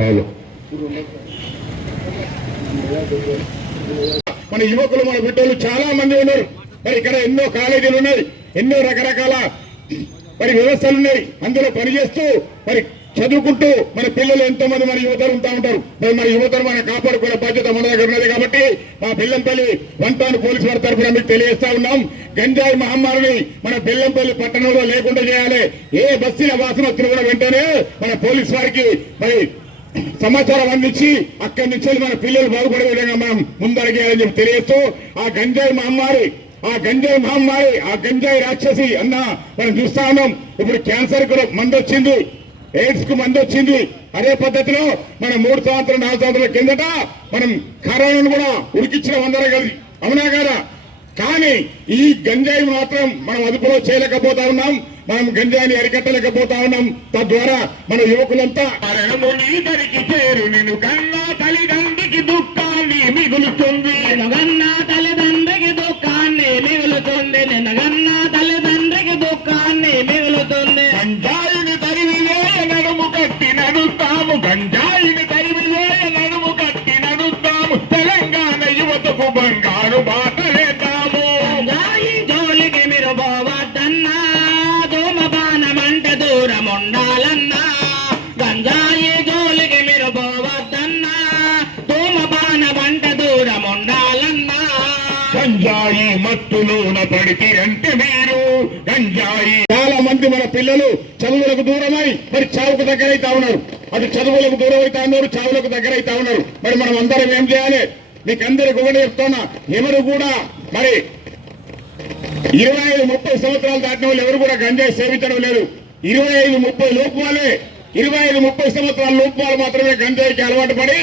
Hello మన యువకులు మన బిడ్డలు చాలా మంది ఉన్నారు. మరి ఇక్కడ ఎన్నో కాలేజీలు ఉన్నాయి ఎన్నో రకరకాల మరి వ్యవస్థలు ఉన్నాయి. అందులో పనిచేస్తూ మరి చదువుకుంటూ మన పిల్లలు ఎంతో మంది మన యువతలు ఉంటా ఉంటారు. మరి మన యువతను మనం కాపాడుకునే బాధ్యత మన దగ్గర ఉన్నది కాబట్టి మా బెల్లంపల్లి వంటాను పోలీసు వారి తరఫున మీకు తెలియజేస్తా ఉన్నాం. గంజాయి మహమ్మారిని మన బెల్లంపల్లి పట్టణంలో లేకుండా చేయాలి. ఏ బస్సుల వాసన వచ్చినా కూడా వెంటనే మన పోలీసు వారికి మరి సమాచారం అందించి అక్కడి నుంచి మన పిల్లలు బాగుపడే విధంగా మనం ముందడిగేయాలని చెప్పి తెలియస్తూ ఆ గంజాయి మహమ్మారి ఆ గంజాయి మహమ్మారి ఆ గంజాయి రాక్షసి అన్న మనం చూస్తా ఉన్నాం. ఇప్పుడు క్యాన్సర్కు మందు వచ్చింది ఎయిడ్స్కు మందు వచ్చింది అదే పద్ధతిలో మనం మూడు సంవత్సరాలు నాలుగు సంవత్సరాల కిందట మనం కరోనాను కూడా ఉరికించిన అందరం కలిసి అవునా కదా? కానీ ఈ గంజాయి మాత్రం మనం అదుపులో చేయలేకపోతా ఉన్నాం. మనం గంజాయిని అరికట్టలేకపోతా ఉన్నాం. తద్వారా మన యువకులంతా నీదరికి చేరు నిన్ను కన్నా తల్లిదండ్రికి దుఃఖాన్ని మిగులుతుంది. నిన్నగన్న తల్లిదండ్రికి దుఃఖాన్ని మిగులుతుంది. నిన్నగన్న తల్లిదండ్రికి దుఃఖాన్ని మిగులుతుంది. గంజాయిని తరిమివేయ నడుము కట్టి నడుస్తాము. మత్తులోన పడితే మీరు. గంజాయి చాలా మంది మన పిల్లలు చదువులకు దూరమై మరి చావుకు దగ్గర అవుతా ఉన్నారు. అది చదువులకు దూరం అవుతా ఉన్నారు చావులకు దగ్గర అవుతా ఉన్నారు. మరి మనం అందరం ఏం చేయాలి? మీకు అందరికి ఒకటి చెప్తున్నా ఎవరు కూడా మరి ఇరవై ఐదు ముప్పై సంవత్సరాలు దాటిన వాళ్ళు ఎవరు కూడా గంజాయి సేవించడం లేదు. ఇరవై ఐదు ముప్పై లోపు వాళ్ళే. ఇరవై ఐదు ముప్పై సంవత్సరాల లోపు వాళ్ళు మాత్రమే గంజాయికి అలవాటు పడి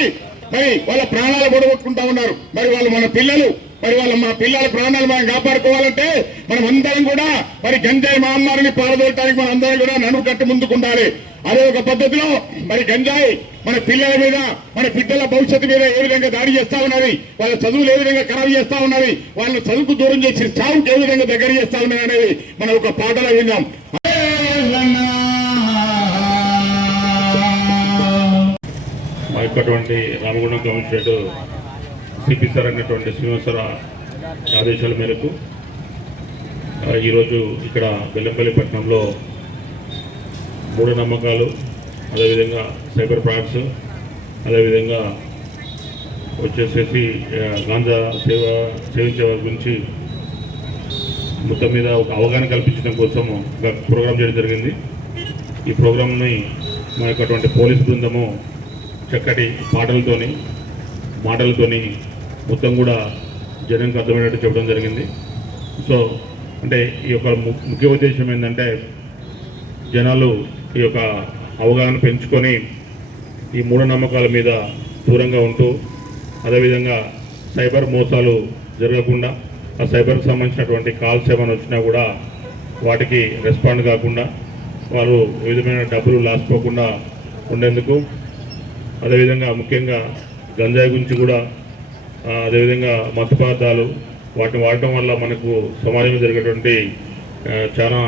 మరి వాళ్ళ ప్రాణాలు పొడగొట్టుకుంటా ఉన్నారు. మరి వాళ్ళు మన పిల్లలు మరి వాళ్ళ మా పిల్లల ప్రాణాలు మనం కాపాడుకోవాలంటే మనం అందరం కూడా మరి గంజాయి మహమ్మారిని పారదోలటానికి మనం అందరం కూడా నన్ను కట్టి ముందుకుండాలి అదే ఒక పద్ధతిలో మరి గంజాయి మన పిల్లల మీద మన బిడ్డల భవిష్యత్తు మీద ఏ విధంగా దాడి చేస్తా ఉన్నది వాళ్ళ చదువులు ఏ విధంగా ఖరాబ్ చేస్తా ఉన్నది వాళ్ళ చదువుకు దూరం చేసి చావుకు ఏ విధంగా దగ్గర చేస్తా ఉన్నది అనేది మనం ఒక పాటలో విన్నాం. మా యొక్కటువంటి రామగుండం కమిషనరేట్ సిపి సార్ అన్నటువంటి శ్రీనివాసరావు ఆదేశాల మేరకు ఈరోజు ఇక్కడ బెల్లంపల్లి పట్టణంలో మూఢనమ్మకాలు అదేవిధంగా సైబర్ ఫ్రాడ్స్ అదేవిధంగా వచ్చేసేసి ఆ, గాంజా సేవ సేవించే వారి గురించి మొత్తం మీద ఒక అవగాహన కల్పించడం కోసం ఒక ప్రోగ్రాం చేయడం జరిగింది. ఈ ప్రోగ్రాంని మా యొక్కటువంటి పోలీస్ బృందము చక్కటి పాటలతోని మాటలతోని మొత్తం కూడా జనంకి అర్థమయ్యేటట్టు చెప్పడం జరిగింది. సో అంటే ఈ యొక్క ము- ముఖ్య ఉద్దేశం ఏంటంటే జనాలు ఈ యొక్క అవగాహన పెంచుకొని ఈ మూఢనమ్మకాల మీద దూరంగా ఉంటూ అదేవిధంగా సైబర్ మోసాలు జరగకుండా ఆ సైబర్కి సంబంధించినటువంటి కాల్స్ ఏమైనా వచ్చినా కూడా వాటికి రెస్పాండ్ కాకుండా వారు విధమైన డబ్బులు లాసుకోకుండా ఉండేందుకు అదేవిధంగా ముఖ్యంగా గంజాయి గురించి కూడా అదేవిధంగా మత్తు పదార్థాలు వాటిని వాడటం వల్ల మనకు సమాజంలో జరిగేటువంటి చాలా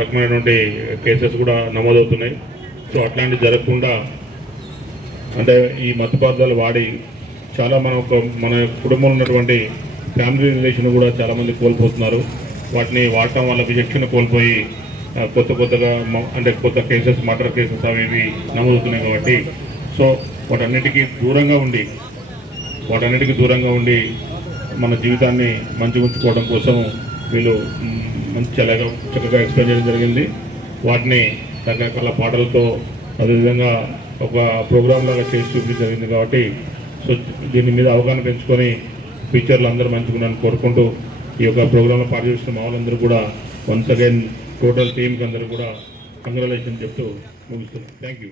రకమైనటువంటి కేసెస్ కూడా నమోదవుతున్నాయి. సో అట్లాంటివి జరగకుండా అంటే ఈ మత్తు పదార్థాలు వాడి చాలా మన ఒక మన కుటుంబంలో ఉన్నటువంటి ఫ్యామిలీ రిలేషన్ కూడా చాలామంది కోల్పోతున్నారు. వాటిని వాడటం వల్ల విచక్షణ కోల్పోయి కొత్త కొత్తగా అంటే కొత్త కేసెస్ మర్డర్ కేసెస్ అవి ఇవి నమోదవుతున్నాయి కాబట్టి. సో వాటన్నిటికీ దూరంగా ఉండి వాటన్నిటికీ దూరంగా ఉండి మన జీవితాన్ని మంచిగా ఉంచుకోవడం కోసం వీళ్ళు మంచి చాలా చక్కగా ఎక్స్ప్లెయిన్ చేయడం జరిగింది. వాటిని రకరకాల పాటలతో అదేవిధంగా ఒక ప్రోగ్రామ్ లాగా చేసి చూపించడం జరిగింది కాబట్టి సో దీని మీద అవగాహన పెంచుకొని ఫ్యూచర్లో అందరూ మంచుకున్నాను కోరుకుంటూ ఈ యొక్క ప్రోగ్రాంలో పార్టిసిపేషన్ మా వాళ్ళందరూ కూడా వన్స్ అగైన్ టోటల్ టీంకి అందరూ కూడా కంగ్రాచులేషన్ చెప్తూ ముగిస్తున్నాను థ్యాంక్ యూ